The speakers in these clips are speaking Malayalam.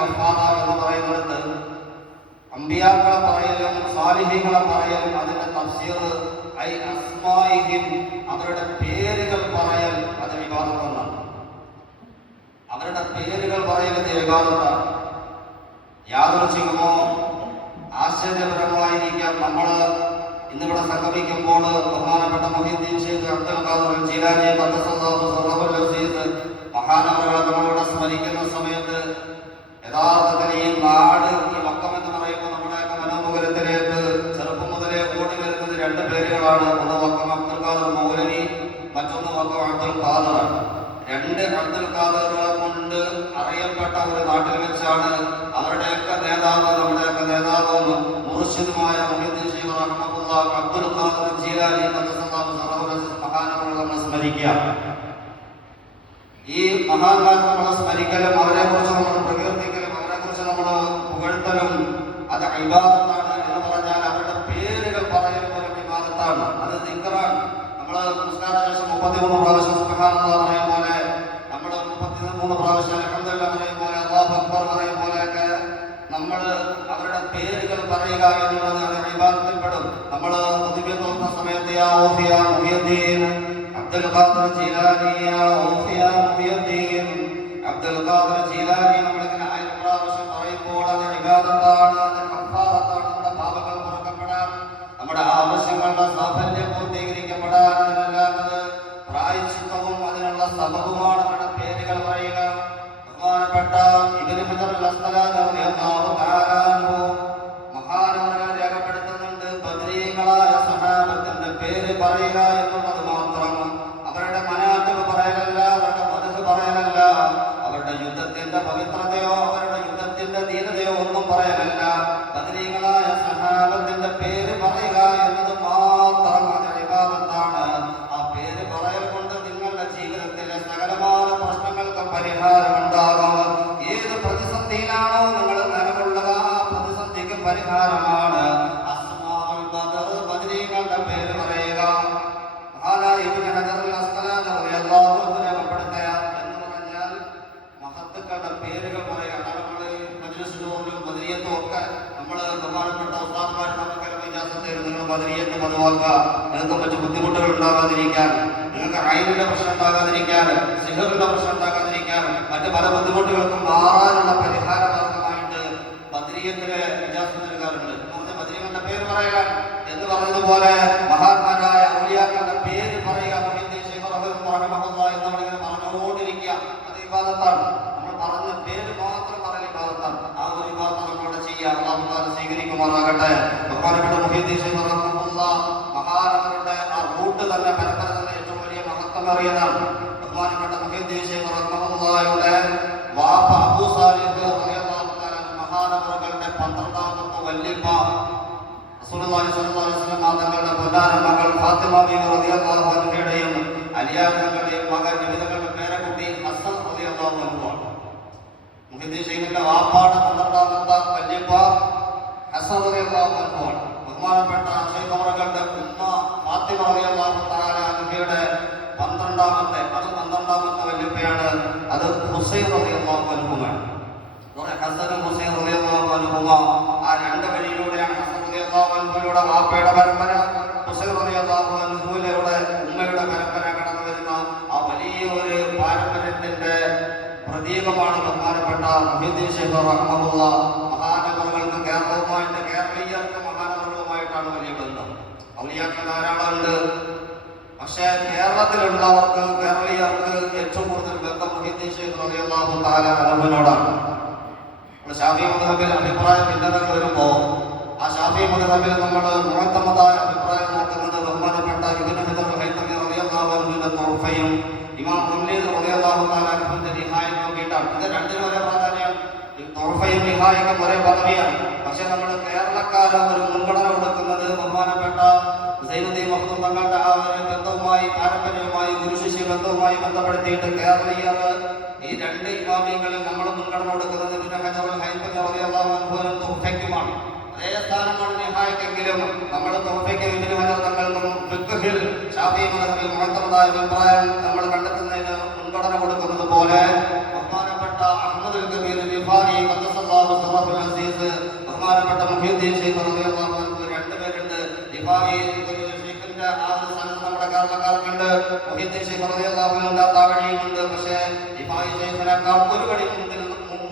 കഫാറ എന്ന് പറയുന്നിടത്ത് അമ്പിയാക്കളെ പറയലും സാലിഹീങ്ങളെ പറയലും അതിന്റെ തഫ്സീർ ഐ അസ്മാഇഹിം അവരുടെ പേരുകൾ പറയൽ അത് ഇബാദത്താണ്. അവരുടെ പേരുകൾ പറയൽ ഇബാദത്താണ്. യാദൃച്ഛികമോ ആശ്ചര്യപരമായിരിക്കാം നമ്മൾ ഇന്നിവിടെ സംഗമിക്കുമ്പോൾ ബഹുമാനപ്പെട്ട മുഹീദ്ദീൻ ശൈഖ് അബ്ദുൽ ഖാദിർ ജീലാനി ഖദ്ദസല്ലാഹു സിർറഹുൽ അസീസ് മഹാനവറുകളെ നമ്മളിവിടെ സ്മരിക്കുന്ന സമയത്ത് യഥാർത്ഥത്തിൽ ഈ നാട് ഈ മക്കം എന്ന് പറയുമ്പോൾ നമ്മുടെയൊക്കെ മനോമുഖരത്തിലേക്ക് ചെറുപ്പം മുതലേ ഓടി വരുന്നത് രണ്ട് പേരുകളാണ്. ഒന്ന് മക്കം അബ്ദുൽ ഖാദിർ മൗലവി, മറ്റൊന്ന് മക്കം അബ്ദുൽ ഖാദിർ. രണ്ട് അബ്ദുൽ ഖാദിറുകളെ കൊണ്ട് അറിയപ്പെട്ട ഒരു നാട്ടിൽ വെച്ചാണ് അവരുടെയൊക്കെ നേതാവ് നമ്മുടെയൊക്കെ നേതാവും മുർഷിദുമായ മുഹീദ്ദീൻ ശൈഖ് റഹ്മത്തുള്ളാഹി അബ്ദുൽ ഖാദിർ ജീലാനി ഖദ്ദസല്ലാഹു സിർറഹുൽ അസീസ് മഹാനവറുകളെ നമ്മൾ സ്മരിക്കുക. ഈ മഹാന്മാരെ സ്മരിക്കലും അവരെ കുറിച്ച് നമ്മൾ പ്രകീർത്തിക്കലും അവരെ കുറിച്ച് നമ്മൾ പുകഴ്ത്തലും അത് ഇബാദത്താണ് എന്ന് പറഞ്ഞാൽ അവരുടെ പേരുകൾ പറയലും ഒരു ഇബാദത്താണ്. അത് ദിക്റാണ്. നമ്മൾ നമസ്കാര ശേഷം 33 പ്രാവശ്യം സുബ്ഹാനല്ലാഹ് പറയും പോലെ, നമ്മൾ 33 പ്രാവശ്യം അൽഹംദുലില്ലാഹ് പറയും പോലെ, അല്ലാഹു അക്ബർ പറയും പോലെയൊക്കെ നമ്മൾ അവരുടെ പേരുകൾ പറയുക എന്നുള്ളത് അത് ഇബാദത്തിൽപ്പെടും. നമ്മൾ മുദിബിയ തോന്നുന്ന സമയത്ത് യാ ഔഫിയ മുഹീദ്ദീൻ അബ്ദുൽ ഖാദിർ ജീലാനി യാ ഔഫിയ മുഹീദ്ദീൻ അബ്ദുൽ ഖാദിർ ജീലാനി നമ്മളിങ്ങനെ 1000 പ്രാവശ്യം പറയുമ്പോൾ അത് ഇബാദത്താണ്, അത് കഫാറത്താണ്. നമ്മുടെ പാപങ്ങൾ പൊറുക്കപ്പെടാൻ, നമ്മുടെ ആവശ്യങ്ങളുടെ സാഫല്യം പൂർത്തീകരിക്കപ്പെടാൻ, അതിനെല്ലാം അത് പ്രായശ്ചിത്തവും അതിനുള്ള സബബുമാണ് അവരുടെ പേരുകൾ പറയുക. ബഹുമാനപ്പെട്ട ഇബ്നു ഹജർ അൽ അസ്ഖലാനി റളിയല്ലാഹു തആല അൻഹു മഹാനവറുകൾ രേഖപ്പെടുത്തുന്നുണ്ട്, ബദരീങ്ങളായ സഹാബത്തിന്റെ പേര് പറയുക എന്നുള്ളത് മാത്രം അവരുടെ മനാഖിബ് പറയലല്ല, അവരുടെ മദ്ഹ് പറയലല്ല, അവരുടെ യുദ്ധത്തിന്റെ പവിത്രതയോ അവരുടെ യുദ്ധത്തിന്റെ ധീരതയോ ഒന്നും പറയലല്ല. ബദരീങ്ങളായ സഹാബത്തിന്റെ പേര് പറയുക എന്നത് മാത്രം അത് ഇബാദത്താണ്. ആ പേര് പറയൽ കൊണ്ട് നിങ്ങളുടെ ജീവിതത്തിലെ സകലമായ പ്രശ്നങ്ങൾക്ക് പരിഹാരമുണ്ടാകും. ഏത് പ്രതിസന്ധിയിലാണോ നിങ്ങൾ നിലകൊള്ളുക ആ പ്രതിസന്ധിക്ക് പരിഹാരമാണ് അസ്മാഉൽ ബദർ, ബദരീങ്ങളുടെ പേര് പറയുക. മഹാനായ ഇബ്നു ഹജർ അൽ അസ്ഖലാനി റളിയല്ലാഹു അൻഹു രേഖപ്പെടുത്തുക എന്ന് പറഞ്ഞാൽ മഹത്തുക്കളുടെ പേരുകൾ പറയുക. നമ്മൾ മജ്ലിസിലും ബദരിയത്തും ഒക്കെ നമ്മൾ ബഹുമാനപ്പെട്ട ഉസ്താദ്മാർ നമുക്കെല്ലാം ഇജാസത്ത് തരും, നിങ്ങൾ ബദരിയത്ത് പതിവാക്കുക, നിങ്ങൾക്ക് മറ്റു ബുദ്ധിമുട്ടുകൾ ഉണ്ടാകാതിരിക്കാൻ, നിങ്ങൾക്ക് ഐനിന്റെ പ്രശ്നം ഉണ്ടാകാതിരിക്കാൻ, സിഹറിന്റെ പ്രശ്നം ഉണ്ടാകാതിരിക്കാൻ, മറ്റു പല ബുദ്ധിമുട്ടുകൾക്കും മാറാനുള്ള പരിഹാര മാർഗമായിട്ട് ബദരിയത്തിലെ ഇജാസത്ത് നൽകാറുണ്ട്. ബദരീങ്ങളുടെ പേര് പറയുക എന്ന് പറഞ്ഞതുപോലെ മഹാന്മാരായ ഔലിയാക്കളുടെ പേര് പറയുക. മുഹീദ്ദീൻ ശൈഖ് റഹ്മത്തുള്ളാഹി എന്നവരിങ്ങനെ പറഞ്ഞുകൊണ്ടിരിക്കുക, അത് ഇബാദത്താണ്. നമ്മൾ പറഞ്ഞ പേര് മാത്രം പറഞ്ഞ ഇബാദത്താണ്. ആ ഒരു ഇബാദത്ത് നമ്മളോട് ചെയ്യാം. അല്ലാഹു തആല സ്വീകരിക്കുമാറാകട്ടെ. ബഹുമാനപ്പെട്ട മുഹീദ്ദീൻ ശൈഖ് റഹ്മത്തുള്ളാഹി മഹാനവരുടെ ആ റൂട്ട് തന്നെ പരമ്പര തന്നെ ഏറ്റവും വലിയ മഹത്വമേറിയതാണ്. ബഹുമാനപ്പെട്ട മുഹീദ്ദീൻ ശൈഖ് റഹ്മത്തുള്ളാഹിയുടെ വാപ്പ അബൂ സാലിഹ് റളിയല്ലാഹു തആല മഹാനവറുകളുടെ 12ാമത്തെ വല്യപ്പ റസൂലുള്ളാഹി സ്വല്ലല്ലാഹു അലൈഹി വസല്ലം തങ്ങളുടെ പൊന്നാര മകൾ ഫാത്തിമ ബീവി റളിയല്ലാഹു അൻഹയുടെയും അലിയാർ തങ്ങളുടെയും മകൻ നബിതങ്ങളുടെ പേരക്കുട്ടി ഹസൻ റളിയല്ലാഹു അൻഹുവാണ്. മുഹീദ്ദീൻ ശൈഖിന്റെ വാപ്പാടെ 12ാമത്തെ വല്യപ്പ ഹസൻ റളിയല്ലാഹു അൻഹുവാണ്. ബഹുമാനപ്പെട്ട ശൈഖ് അവറുകളുടെ ഉമ്മ ഫാത്തിമ റളിയല്ലാഹു തആല അൻഹയുടെ 12ാമത്തെ വല്യപ്പയാണ്. അത് ഹുസൈൻ റളിയല്ലാഹു അൻഹുവാണ്. ഹസനും ഹുസൈൻ റളിയല്ലാഹു അൻഹുമ ആ രണ്ട് വഴിയിലൂടെയാണ് ഹസൻ റളിയല്ലാഹു അൻഹുവിലൂടെ വാപ്പയുടെ പരമ്പര, ഹുസൈൻ റളിയല്ലാഹു അൻഹുവിലൂടെ ഉമ്മയുടെ പരമ്പര കടന്നു വരുന്ന ആ വലിയ ഒരു പാരമ്പര്യത്തിന്റെ പ്രതീകമാണ് ബഹുമാനപ്പെട്ട മുഹീദ്ദീൻ ശൈഖ് റഹ്മത്തുള്ളാഹി. മഹാനവറുകൾക്ക് കേരളവുമായിട്ട്, കേരളീയർക്ക് മഹാനവറുകളുമായിട്ടാണ് വലിയ ബന്ധം. ഔലിയാക്കൾ ധാരാളമുണ്ട്, പക്ഷേ കേരളത്തിലുള്ളവർക്ക്, കേരളീയർക്ക് ഏറ്റവും കൂടുതൽ ബന്ധം മുഹീദ്ദീൻ ശൈഖ് റളിയല്ലാഹു തആല അൻഹുവിനോടാണ്. ശാഫിഈ മദ്ഹബിൽ അഭിപ്രായ ഭിന്നതകൾ വരുമ്പോൾ ആ ശാഫിഈ മദ്ഹബിൽ നമ്മൾ മുഅത്തമദായ അഭിപ്രായം നോക്കുന്നത് ബഹുമാനപ്പെട്ട ഇബ്നു ഹജർ ഹൈതമി റളിയല്ലാഹു അൻഹുവിന്റെ തുഹഫയും ഇമാം റംലി റളിയല്ലാഹു തആല അൻഹുവിന്റെ നിഹായയും നോക്കിയിട്ടാണ്. ഇത് രണ്ടിനും ഒരേ പ്രാധാന്യം. തുഹഫയും നിഹായക്കും ഒരേ പദവിയാണ്. പക്ഷെ നമ്മൾ കേരളക്കാർ ഒരു മുൻഗണന കൊടുക്കുന്നത് ബഹുമാനപ്പെട്ട സൈനുദ്ദീൻ മഖ്ദൂം തങ്ങളുടെ ആ ഒരു ബന്ധവുമായി, പാരമ്പര്യവുമായി, ഗുരുശിഷ്യ ബന്ധവുമായി ബന്ധപ്പെടുത്തിയിട്ട് കേരളീയർ ഈ രണ്ട് ഇമാമിയങ്ങളിൽ നമ്മൾ മുൻഗണന കൊടുക്കുന്നത് ഇബ്നു ഹജർ ഹൈതമി റളിയല്ലാഹു അൻഹുവിനും തുഹഫയ്ക്കുമാണ്. അതേ സ്ഥാനമാണ് നിഹായക്കെങ്കിലും നമ്മൾ തുഹഫയ്ക്കും ഇബ്നു ഹജർ തങ്ങൾക്കും ഫിഖ്ഹിൽ ശാഫിഈ മദ്ഹബിൽ മുഅത്തമദായ അഭിപ്രായം നമ്മൾ കണ്ടെത്തുന്നതിന് മുൻഗണന കൊടുക്കുന്നത് പോലെ ബഹുമാനപ്പെട്ട അഹ്മദുൽ കബീർ ഗിഫാരി ഖദ്ദസല്ലാഹു സിറഹുൽ അസീസ് ബഹുമാനപ്പെട്ട മുഹ്യിദ്ദീൻ ശൈഖ് റളിയല്ലാഹു അൻഹു രണ്ടുപേരുണ്ട്. ഗിഫാരി ശൈഖിന്റെ ആ ഒരു സ്ഥാനത്ത് നമ്മുടെ കേരളക്കാർക്കുണ്ട്, മുഹ്യിദ്ദീൻ ശൈഖ് റളിയല്ലാഹു അൻഹു താഴെയുമുണ്ട്. പക്ഷേ ഗിഫാരി ശൈഖിനേക്കാൾ ഒരു പടി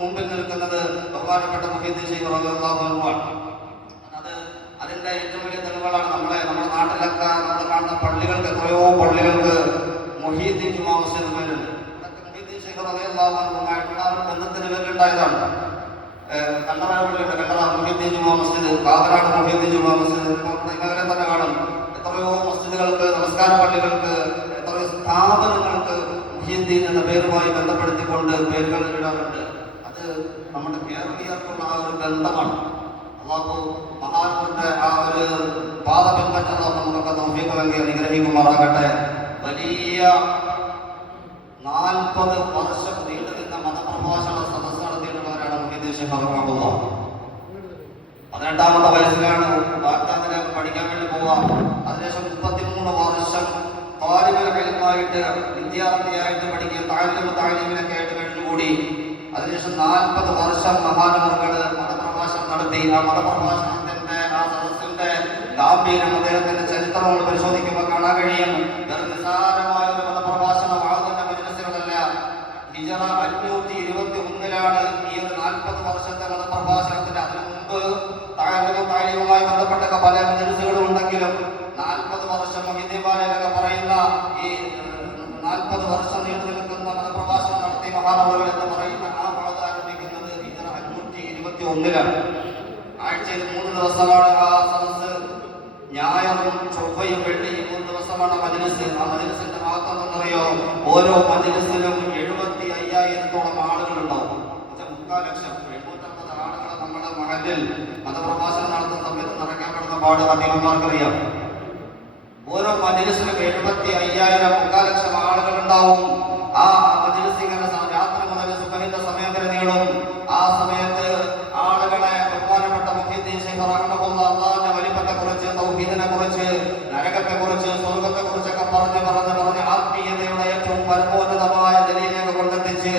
മുമ്പിൽ നിൽക്കുന്നത് ബഹുമാനപ്പെട്ട മുഹ്യിദ്ദീൻ ശൈഖ് റളിയല്ലാഹു അൻഹു ആണ്. അതിന്റെ ഏറ്റവും വലിയ തെളിവുകളാണ് നമ്മുടെ നാട്ടിലൊക്കെ നമ്മൾ കാണുന്ന പള്ളികൾക്ക്, എത്രയോ പള്ളികൾക്ക് മുഹ്യിദ്ദീൻ ജുമാ മസ്ജിദ് പേരുണ്ട്. അതൊക്കെ മുഹ്യിദ്ദീൻ ശൈഖ് റളിയല്ലാഹു അൻഹുമായിട്ടുള്ള ആ ഒരു ബന്ധത്തിന് പേരിലുണ്ടായതാണ്. കണ്ണറ പള്ളിയുണ്ട്, കണ്ണറ മുഹ്യിദ്ദീൻ ജുമാ മസ്ജിദ്, കാവനാട് മുഹ്യിദ്ദീൻ ജുമാ മസ്ജിദ്, നിങ്ങളെ തന്നെ കാണും. എത്രയോ മസ്ജിദുകൾക്ക്, നമസ്കാര പള്ളികൾക്ക്, എത്രയോ സ്ഥാപനങ്ങൾക്ക് മുഹ്യിദ്ദീൻ എന്ന പേരുമായി ബന്ധപ്പെടുത്തിക്കൊണ്ട് പേരുകൾ ഇടാറുണ്ട്. അത് നമ്മുടെ കേരളീയർക്കുള്ള ആ ഒരു ബന്ധമാണ്. അല്ലാഹു മഹാന്മാരുടെ ആ ഒരു പാത പിൻപറ്റുന്ന നമുക്കൊക്കെ തൗഫീഖ് നൽകി അനുഗ്രഹിക്കുമാറാകട്ടെ. വലിയ 40 വർഷം നീണ്ടു നിന്ന മതപ്രഭാഷണ സദസ്സ് നടത്തിയിട്ടുള്ളവരാണ് മുഹ്യിദ്ദീൻ ശൈഖ് റഹിമഹുല്ലാഹ്. 18ാമത്തെ വയസ്സിലാണ് ബാഗ്ദാദിലേക്ക് പഠിക്കാൻ വേണ്ടി പോവുക. അതിനുശേഷം 33 വർഷം താലിബുൽ ഇൽമായിട്ട്, വിദ്യാർത്ഥിയായിട്ട് പഠിക്കുക, താലീമിനൊക്കെ ആയിട്ട് കഴിഞ്ഞുകൂടി. അതിനുശേഷം 40 വർഷം മഹാനവർകള് മതപ്രഭാഷണം നടത്തി. ആ മതപ്രഭാഷണത്തിന്റെ ആ സദസ്സിന്റെ ഗാംഭീര്യം, അദ്ദേഹത്തിന്റെ ചരിത്രം നമ്മൾ പരിശോധിക്കുമ്പോൾ കാണാൻ കഴിയും. വെറും നിസ്സാരമായ ഒരു മതപ്രഭാഷണം ആകുന്ന മജ്‌ലിസുകളല്ല. ഹിജറ 521-ലാണ് ഈ ഒരു 40 വർഷത്തെ മതപ്രഭാഷണത്തിന്റെ. അതിനു മുമ്പ് താലീമുമായി ബന്ധപ്പെട്ട പല മജ്‌ലിസുകളും ഉണ്ടെങ്കിലും 40 വർഷം മുഹ്യിദ്ദീൻമാരെന്നൊക്കെ പറയുന്ന ഈ 40 വർഷം നീണ്ടു നിൽക്കുന്ന മതപ്രഭാഷണം നടത്തി മഹാനവറുകൾ എന്ന് പറയുന്ന ആ പദം ആരംഭിക്കുന്നത് ഹിജറ 521-ലാണ്. ആഴ്ചയിൽ 3 ദിവസമാണ് ആ സദസ്സ്. ഞായറും ചൊവ്വയും വെള്ളിയും 3 ദിവസമാണ് മജ്‌ലിസ്. ആ മജ്‌ലിസിന്റെ മഹത്വം എന്നറിയോ? ഓരോ മജ്‌ലിസിലും 75,000-ഓളം ആളുകളുണ്ടാവും. 3,00,000 750 ആളുകളെ നമ്മുടെ മഹല്ലിൽ മതപ്രഭാഷണം നടത്തുന്ന സമയത്ത് നിറയ്ക്കപ്പെടുന്ന പാട് അധികന്മാർക്കറിയാം. ഓരോ മജ്‌ലിസിലും 75,000 3,00,000 ആളുകൾ ഉണ്ടാവും. ആ മജ്‌ലിസ് ഇങ്ങനെ രാത്രി മുതൽ സുബഹിന്റെ സമയം വരെ നീളും. ആ സമയത്ത് ആളുകളെ ബഹുമാനപ്പെട്ട മുഹ്യിദ്ദീൻ ശൈഖ് റഹിമഹുല്ലാഹ് അല്ലാഹുവിന്റെ വലിപ്പത്തെ കുറിച്ച്, തൗഹീദിനെ കുറിച്ച്, നരകത്തെ കുറിച്ച്, സ്വർഗത്തെ കുറിച്ചൊക്കെ പറഞ്ഞ് ആത്മീയതയുടെ ഏറ്റവും പരമോന്നതമായ നിലയിലേക്ക് കൊണ്ടെത്തിച്ച്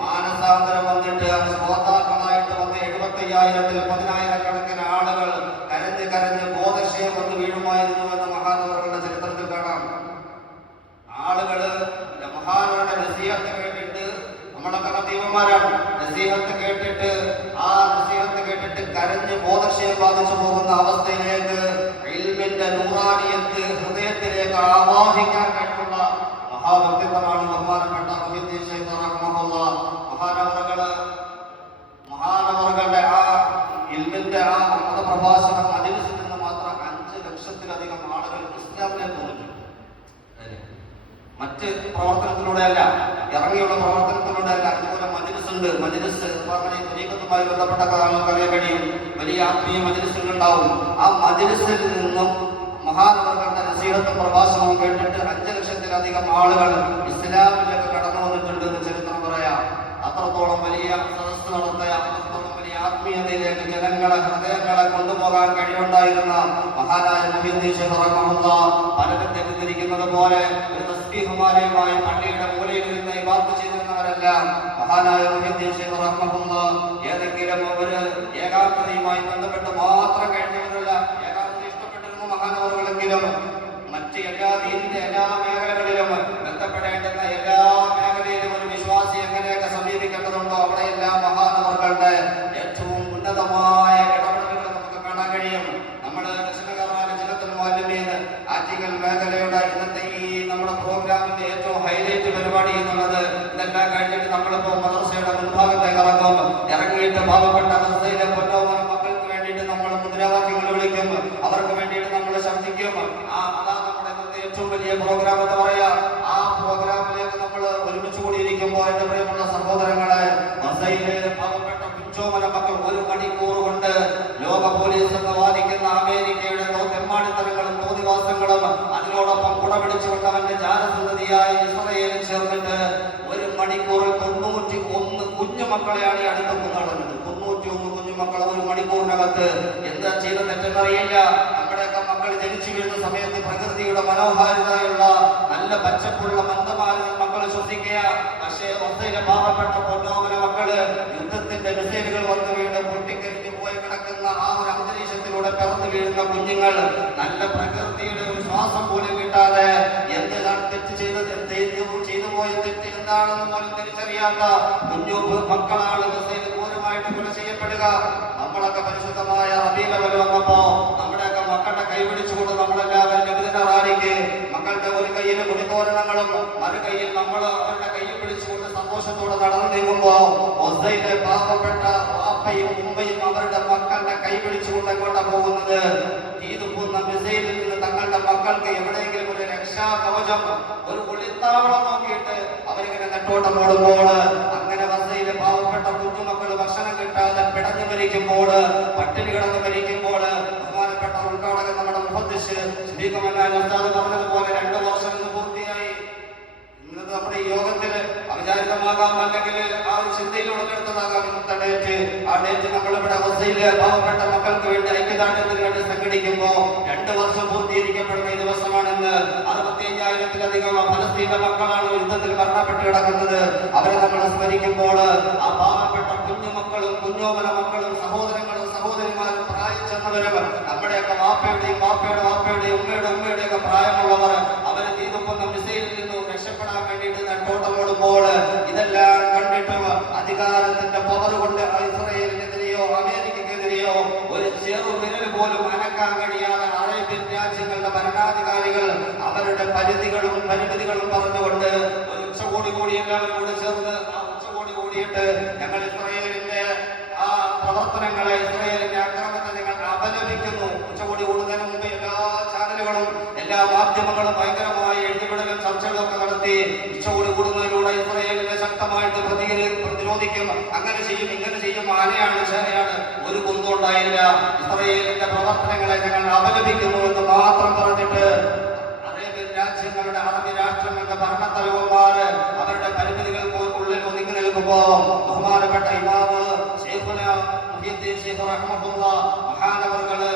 മാനസാന്തരം വന്നിട്ട് ശ്രോതാക്കളായിട്ട് വന്ന് 75,000-ൽ 10,000-കണക്കിന് ആളുകൾ കരഞ്ഞ് ബോധക്ഷയം വന്ന് വീഴുമായിരുന്നു എന്ന് മഹാനവറുകളുടെ ചരിത്രത്തിൽ കാണാം. ആളുകള് മഹാനവരുടെ നസീഹത്ത് കേട്ടിട്ട്, നമ്മളൊക്കെ ഖതീബന്മാരാണ്, നസീഹത്ത് കേട്ടിട്ട് കരഞ്ഞ് ബോധക്ഷയം ബാധിച്ചു പോകുന്ന അവസ്ഥയിലേക്ക് ഇൽമിന്റെ നൂറാനിയത്ത് ഹൃദയത്തിലേക്ക് ആവാഹിക്കാൻ കഴിവുള്ള മഹാവ്യക്തിത്വമാണ് ബഹുമാനപ്പെട്ട മുഹ്യിദ്ദീൻ ശൈഖ് റഹിമഹുല്ലാഹ്. മഹാനവറുകളുടെ ആ ഇൽമിന്റെ ആ മതപ്രഭാഷണ മജ്‌ലിസിൽ നിന്ന് മാത്രം 5 ലക്ഷത്തിലധികം ആളുകൾ ഇസ്ലാമിലേക്ക് വന്നു. മറ്റ് പ്രവർത്തനത്തിലൂടെയല്ല, ഇറങ്ങിയുള്ള പ്രവർത്തനത്തിലൂടെയല്ല. അതുപോലെ മജ്‌ലിസുണ്ട്. മജ്‌ലിസ് ത്വരീഖത്തുമായി ബന്ധപ്പെട്ട നമുക്കറിയാൻ കഴിയും. വലിയ ആത്മീയ മജ്‌ലിസുകൾ ഉണ്ടാവും. ആ മജ്‌ലിസിൽ നിന്നും മഹാനവറുകളുടെ നസീഹത്തും പ്രഭാഷണവും കേട്ടിട്ട് 5 ലക്ഷത്തിലധികം ആളുകൾ ഇസ്ലാമിലേക്ക് കടന്നു വന്നിട്ടുണ്ട് എന്ന് ചരിത്രം പറയാം. അത്രത്തോളം വലിയ സദസ്സ് നടത്തിയ, അത്രത്തോളം വലിയ ആത്മീയതയിലേക്ക് ജനങ്ങളെ, ഹൃദയങ്ങളെ കൊണ്ടുപോകാൻ കഴിവുണ്ടായിരുന്ന മഹാനായ മുഹ്യിദ്ദീൻ ശൈഖ് റഹിമഹുല്ലാഹ് പലരും തെറ്റിദ്ധരിക്കുന്നത് പോലെ ഒരു തസ്ബീഹുമാലയുമായി പള്ളിയുടെ മൂലയിൽ നിന്ന് ഇബാദത്ത് ചെയ്തിരുന്നവരല്ല. മഹാനായ മുഹ്യിദ്ദീൻ ശൈഖ് റഹിമഹുല്ലാഹ് ഏതെങ്കിലും ഒരു ഏകാഗ്രതയുമായി ബന്ധപ്പെട്ട് മാത്രം കഴിഞ്ഞവരല്ല. ഏകാഗ്രത ഇഷ്ടപ്പെട്ടിരുന്നു മഹാനവറുകളെങ്കിലും മറ്റ് ദീനിന്റെ എല്ലാ മേഖലകളിലും ബന്ധപ്പെടേണ്ടുന്ന എല്ലാ മേഖലയിലും ഒരു വിശ്വാസി എങ്ങനെയൊക്കെ സമീപിക്കേണ്ടതുണ്ടോ അവിടെയെല്ലാം മഹാനവറുകളുടെ ഏറ്റവും ഉന്നതമായ ഇടപെടലുകൾ നമുക്ക് കാണാൻ കഴിയും. നമ്മുടെ ആറ്റിങ്ങൽ മേഖലയുടെ ഇന്നത്തെ ഈ നമ്മുടെ പ്രോഗ്രാമിന്റെ ഏറ്റവും ഹൈലൈറ്റ് പരിപാടി എന്നുള്ളത് ഇതെല്ലാം കഴിഞ്ഞിട്ട് നമ്മളിപ്പോ മദ്രസയുടെ മുൻഭാഗത്തേക്ക് ഇറങ്ങിയിട്ട് പാവപ്പെട്ട അവസ്ഥയിലെ പൊന്നോമന മക്കൾക്ക് വേണ്ടിയിട്ട് നമ്മൾ മുദ്രാവാക്യങ്ങൾ വിളിക്കും, അവർക്ക് വേണ്ടിയിട്ട് നമ്മൾ ശബ്ദിക്കും. അതാണ് നമ്മുടെ ഇന്നത്തെ ഏറ്റവും വലിയ പ്രോഗ്രാം എന്ന് പറയാം. ആ പ്രോഗ്രാമിലേക്ക് നമ്മൾ ഒരുമിച്ച് കൂടിയിരിക്കുമ്പോൾ എന്റെ പ്രിയമുള്ള സഹോദരങ്ങളെ, മസയിലെ പാവപ്പെട്ട പിച്ചോമന മക്കൾ 1 മണിക്കൂർ കൊണ്ട് ലോക പോലീസ് എന്ന് വാദിക്കുന്ന അമേരിക്കയുടെ തെമ്മാടിത്തരങ്ങളും തോന്നിവാസങ്ങളും അതിനോടൊപ്പം കുടപിടിച്ചുകൊണ്ട് അവന്റെ ജാലസന്തതിയായ ഇസ്രായേലിൽ ചേർന്നിട്ട് 1 മണിക്കൂറിൽ 91 കുഞ്ഞുമക്കളെയാണ് ഈ അടുത്ത് കൊന്നടങ്ങുന്നത്. 91 കുഞ്ഞുമക്കളെ 1 മണിക്കൂറിനകത്ത് എന്താ ചെയ്ത തെറ്റെന്നറിയില്ല. നമ്മുടെയൊക്കെ മക്കൾ ജനിച്ചു വീഴുന്ന സമയത്ത് പ്രകൃതിയുടെ മനോഹാരിതയുള്ള നല്ല പച്ചപ്പുള്ള മന്ദമാരുന്ന മക്കൾ ശ്രദ്ധിക്കുക. പക്ഷേ ഒന്നയിലെ പാവപ്പെട്ട പൊന്നോമന മക്കള് യുദ്ധത്തിന്റെ മിസൈലുകൾ വന്നു വീണ് പൊട്ടിക്കരിഞ്ഞു പോയി കിടക്കുന്ന ആ ഒരു അന്തരീക്ഷത്തിലൂടെ പിറന്നു വീഴുന്ന കുഞ്ഞുങ്ങൾ നല്ല പ്രകൃതിയുടെ ഒരു ശ്വാസം പോലും കിട്ടാതെ എന്താണ് തെറ്റ് ചെയ്തത്, ചെയ്തു പോയ തെറ്റ് എന്താണെന്ന് പോലും തിരിച്ചറിയാത്ത കുഞ്ഞു മക്കളാണ് മിസൈൽ ക്രൂരമായിട്ട് കൊല ചെയ്യപ്പെടുക. നമ്മളൊക്കെ പരിശുദ്ധമായ റബീഉൽ വന്നപ്പോ നമ്മുടെയൊക്കെ മക്കളുടെ കൈ പിടിച്ചുകൊണ്ട് നമ്മളെല്ലാവരും നബിദിന റാലിക്ക് മക്കളുടെ ഒരു കയ്യിൽ മുടിതോരണങ്ങളും മറു കയ്യിൽ നമ്മൾ അവരുടെ കയ്യിൽ പിടിച്ചുകൊണ്ട് സന്തോഷത്തോടെ നടന്നു നീങ്ങുമ്പോ ഒസയിലെ പാവപ്പെട്ട വാപ്പയും ഉമ്മയും അവരുടെ മക്കളുടെ കൈ പിടിച്ചുകൊണ്ട് എങ്ങോട്ടാ പോകുന്നത്? ഈതുന്ന മിസൈലിൽ നിന്ന് തങ്ങളുടെ മക്കൾക്ക് എവിടെയെങ്കിലും ഒരു രക്ഷാ കവചം, ഒരു ഒളിത്താവളം നോക്കിയിട്ട് അവരിങ്ങനെ നെട്ടോട്ടം ഓടുമ്പോൾ, അങ്ങനെ വസയിലെ പാവപ്പെട്ട കുഞ്ഞുമക്കൾ ഭക്ഷണം കിട്ടാതെ പിടഞ്ഞു മരിക്കുമ്പോൾ, പട്ടിണി കിടന്ന് മരിക്കുമ്പോൾ, ബഹുമാനപ്പെട്ട ഉദ്ഘാടകൻ നമ്മുടെ മുഹദ്ദിസ് പറഞ്ഞതുപോലെ 2 വർഷം ഇന്ന് പൂർത്തിയായി. ഇന്നത്തെ നമ്മുടെ ഈ യോഗത്തിന് അവിചാരിതമാകാം, അല്ലെങ്കിൽ ആ ഒരു ചിന്തയിലൂടെ എടുത്തതാകാം ഇന്നത്തെ ഡേറ്റ്. ആ ഡേറ്റ് നമ്മളിവിടെ അവസ്ഥയില് പാവപ്പെട്ട മക്കൾക്ക് വേണ്ടി ഐക്യദാർഢ്യത്തിന് വേണ്ടി സംഘടിക്കുമ്പോ 2 വർഷം പൂർത്തീകരിക്കപ്പെടുന്ന ഈ ദിവസമാണെന്ന്. 65,000-ലധികം ഫലസ്തീന്റെ മക്കളാണ് യുദ്ധത്തിൽ മരണപ്പെട്ട് കിടക്കുന്നത്. അവരെ നമ്മൾ സ്മരിക്കുമ്പോൾ ആ പാവപ്പെട്ട കുഞ്ഞുമക്കളും കുഞ്ഞോമന മക്കളും സഹോദരങ്ങളും സഹോദരിമാരും പ്രായം ചെന്നവരും നമ്മുടെയൊക്കെ വാപ്പയുടെയും വാപ്പയുടെയും ഉമ്മയുടെ ഒക്കെ പ്രായമുള്ളവർ അവരെ തീതുക്കുന്ന മിസൈലിൽ നിന്നും രക്ഷപ്പെടാൻ വേണ്ടിയിട്ട് നെട്ടോട്ടമോടുമ്പോൾ ഇതെല്ലാം കണ്ടിട്ടും അധികാരത്തിന്റെ പവർ കൊണ്ട് ഇസ്രായേലിനെതിരെയോ അമേരിക്കക്കെതിരെയോ ഒരു ചെറുവിരൽ പോലും അനക്കാൻ കഴിയാതെ അറേബ്യൻ രാജ്യങ്ങളുടെ ഭരണാധികാരികൾ അവരുടെ പരിമിതികളും പറഞ്ഞുകൊണ്ട് ഒരു ഉച്ചകോടി കൂടി എല്ലാവരും കൂടി ചേർന്ന് ആ ഉച്ചകോടി കൂടിയിട്ട് ഞങ്ങൾ ഇസ്രായേലിന്റെ ആ പ്രവർത്തനങ്ങളെ, ഇസ്രായേലിന്റെ ആക്രമണത്തെ ഞങ്ങൾ അപലപിക്കുന്നു. ഉച്ചകോടി കൂടുന്നതിന് മുമ്പ് എല്ലാ ചാനലുകളും എല്ലാ മാധ്യമങ്ങളും ഭയങ്കരമായ എഴുതിവിടലും ചർച്ചകളും ഒക്കെ നടത്തി ഉച്ചകോടി കൂടുന്നതിലൂടെ ഇസ്രായേലിനെ ശക്തമായിട്ട് പ്രതിരോധിക്കും, അങ്ങനെ ചെയ്യും ഇങ്ങനെ ചെയ്യും, ആനയാണ് ചേനയാണ്, ഒരു കുന്തം ഉണ്ടായില്ല. ഇസ്രായേലിന്റെ പ്രവർത്തനങ്ങളെ ഞങ്ങൾ അപലപിക്കുന്നു എന്ന് മാത്രം പറഞ്ഞിട്ട് അറേബ്യൻ രാജ്യങ്ങളുടെ അറബി രാഷ്ട്രങ്ങളുടെ ഭരണത്തലവന്മാര് അവരുടെ പരിമിതികൾക്ക് ഉള്ളിൽ ഒതുങ്ങി നിൽക്കുമ്പോ ബഹുമാനപ്പെട്ട ഇമാമ് ശൈഖുനാ മുഹ്യിദ്ദീൻ ശൈഖ് റഹ്മത്തുള്ളാഹ് മഹാനവർകള്